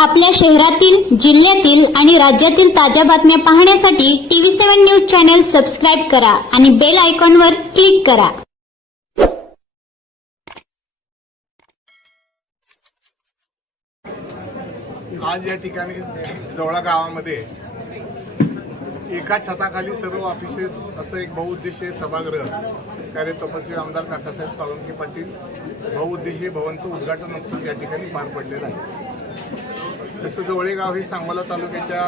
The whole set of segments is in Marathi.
आपल्या शहरातील, जिल्ह्यातील आणि राज्यातील ताज्या बातम्या पाहण्यासाठी TV7 न्यूज चॅनल सबस्क्राइब करा आणि बेल आयकॉनवर क्लिक करा. आज या ठिकाणी जवळा गावामध्ये एका छताखाली सर्व ऑफिसेस असं एक बहुउद्देशीय सभागृह कार्य तपस्वी आमदार काकासाहेब साळुंखे पाटील बहुउद्देशीय भवनचं उद्घाटन नुकतंच या ठिकाणी पार पडलेलं आहे. जसं जवळेगाव हे सांगोला तालुक्याच्या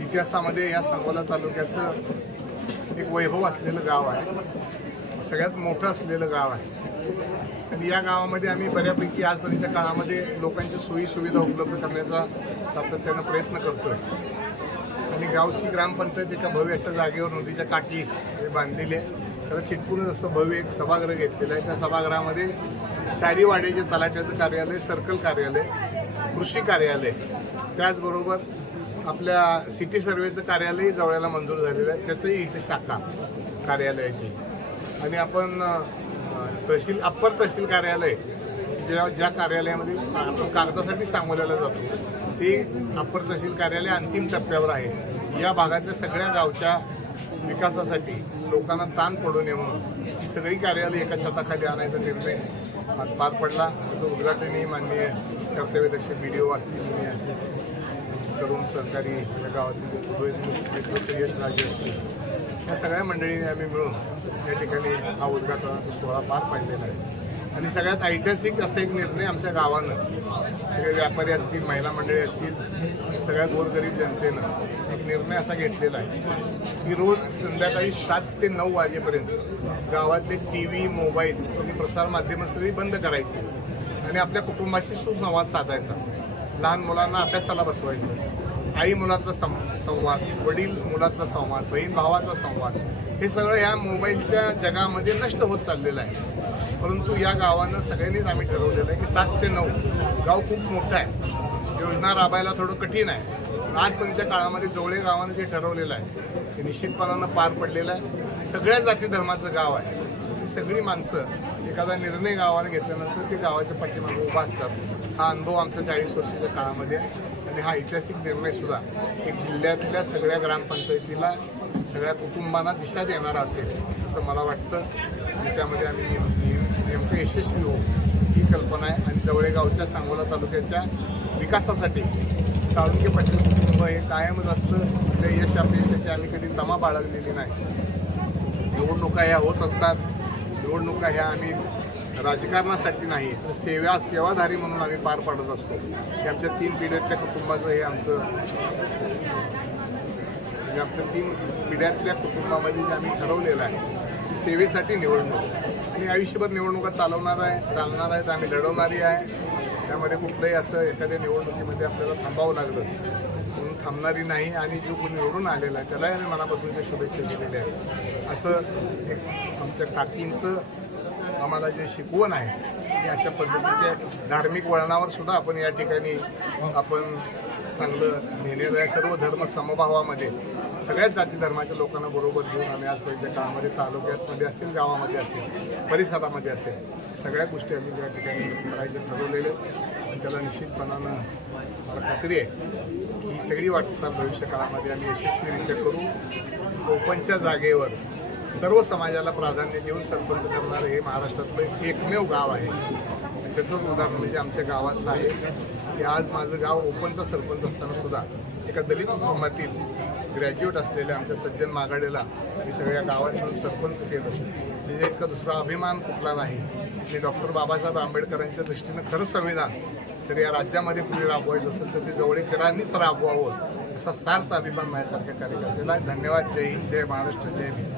इतिहासामध्ये या सांगोला तालुक्याचं एक वैभव असलेलं गाव आहे, सगळ्यात मोठं असलेलं गाव आहे. आणि या गावामध्ये आम्ही बऱ्यापैकी आजपर्यंतच्या काळामध्ये लोकांच्या सोयी सुविधा उपलब्ध करण्याचा सातत्यानं प्रयत्न करतोय. आणि गावची ग्रामपंचायत एका भव्य अशा जागेवर नदीच्या काठी बांधलेली आहे. तर चिटकूनच असं भव्य एक सभागृह घेतलेलं आहे. त्या सभागृहामध्ये चारी वाड्याचे तलाट्याचं कार्यालय, सर्कल कार्यालय, कृषी कार्यालय, त्याचबरोबर आपल्या सिटी सर्वेचं कार्यालयही जवळला मंजूर झालेलं आहे. त्याचंही इथे शाखा कार्यालयाची. आणि आपण अप्पर तहसील कार्यालय ज्या कार्यालयामध्ये आपण कागदासाठी सांगोल्याला जातो ते अप्पर तहसील कार्यालय अंतिम टप्प्यावर आहे. या भागातल्या सगळ्या गावच्या विकासासाठी लोकांना ताण पडू नये म्हणून ही सगळी कार्यालय एका छताखाली आणायचा निर्णय आज पार पडला. त्याचं उद्घाटनही माननीय कर्तव्यदक्ष BDO असतील, मी असतील, आमचे तरुण सहकारी या गावातील यश राजे असतील, या सगळ्या मंडळींनी आम्ही मिळून या ठिकाणी हा उद्घाटनाचा सोहळा पार पाडलेला आहे. आणि सगळ्यात ऐतिहासिक असा एक निर्णय आमच्या गावानं, सगळे व्यापारी असतील, महिला मंडळी असतील, सगळ्या गोरगरीब जनतेनं एक निर्णय असा घेतलेला आहे की रोज संध्याकाळी 7 ते 9 वाजेपर्यंत गावातले TV, मोबाईल आणि प्रसारमाध्यमं सगळी बंद करायची आणि आपल्या कुटुंबाशी सुसंवाद साधायचा. लहान मुलांना अभ्यासाला बसवायचं, आई मुलातला संवाद, वडील मुलातला संवाद, बहीण भावाचा संवाद, हे सगळं या मोबाईलच्या जगामध्ये नष्ट होत चाललेलं आहे. परंतु या गावानं सगळ्यांनीच आम्ही ठरवलेलं आहे की 7 ते 9 गाव खूप मोठं आहे, योजना राबायला थोडं कठीण आहे. आजपर्यंतच्या काळामध्ये जवळे गावानं जे ठरवलेलं आहे ते निश्चितपणानं पार पडलेलं आहे. सगळ्या जाती धर्माचं गाव आहे. ही सगळी माणसं एखादा निर्णय गावानं घेतल्यानंतर ते गावाच्या पाठीमागे उभा असतात. हा अनुभव आमचा 40 वर्षाच्या काळामध्ये आहे. आणि हा ऐतिहासिक निर्णयसुद्धा एक जिल्ह्यातल्या सगळ्या ग्रामपंचायतीला, सगळ्या कुटुंबांना दिशा देणारा असेल असं मला वाटतं. आणि त्यामध्ये आम्ही नेमकं यशस्वी होऊ ही कल्पना आहे. आणि जवळेगावच्या सांगोला तालुक्याच्या विकासासाठी साळुंखे पाटील कुटुंब हे कायमच असतं. कुठल्या यश अपयशाची आम्ही कधी तमा बाळगलेली नाही. निवडणुका ह्या होत असतात. निवडणुका ह्या आम्ही राजकारणासाठी नाही तर सेवाधारी म्हणून आम्ही पार पाडत असतो. हे आमच्या 3 पिढ्यातल्या कुटुंबाचं हे आमचं 3 पिढ्यातल्या कुटुंबामध्ये जे आम्ही ठरवलेलं आहे की सेवेसाठी निवडणूक आणि आयुष्यभर निवडणुका चालणार आहेत, आम्ही लढवणारी आहे. त्यामध्ये कुठलंही असं एखाद्या निवडणुकीमध्ये आपल्याला थांबावं लागलं म्हणून थांबणारी नाही. आणि जो कोणी निवडून आलेला आहे त्यालाही आम्ही मनापासूनच्या शुभेच्छा दिलेल्या आहेत. असं एक आमच्या काकींचं आम्हाला जे शिकवण आहे की अशा पद्धतीच्या धार्मिक वळणावर सुद्धा आपण या ठिकाणी आपण चांगलं नेलेलं आहे. सर्व धर्म समभावामध्ये सगळ्याच जाती धर्माच्या लोकांना बरोबर घेऊन आम्ही आजपर्यंतच्या काळामध्ये तालुक्यामध्ये असेल, गावामध्ये असेल, परिसरामध्ये असेल, सगळ्या गोष्टी आम्ही या ठिकाणी करायचं ठरवलेले आहेत. आणि त्याला निश्चितपणानं मला खात्री आहे की ही सगळी वाटचाल भविष्य काळामध्ये आम्ही यशस्वीरित्या करू. ओपनच्या जागेवर सर्व समाजाला प्राधान्य देऊन सरपंच करणारं हे महाराष्ट्रातलं एकमेव गाव आहे. त्याचंच उदाहरण म्हणजे आमच्या गावातलं आहे की आज माझं गाव ओपनचा सरपंच असताना सुद्धा एका दलित कुटुंबातील ग्रॅज्युएट असलेल्या आमच्या सज्जन मागाडेला मी सगळ्या गावात मिळून सरपंच केलं. म्हणजे इतका दुसरा अभिमान कुठला नाही. आणि डॉक्टर बाबासाहेब आंबेडकरांच्या दृष्टीनं खरं संविधान तर या राज्यामध्ये कुणी राबवायचं असेल तर ते जवळेकरांनीच राबवावं असा सार्थ अभिमान माझ्यासारख्या कार्यकर्त्याला. धन्यवाद. जय हिंद, जय महाराष्ट्र, जय भीम.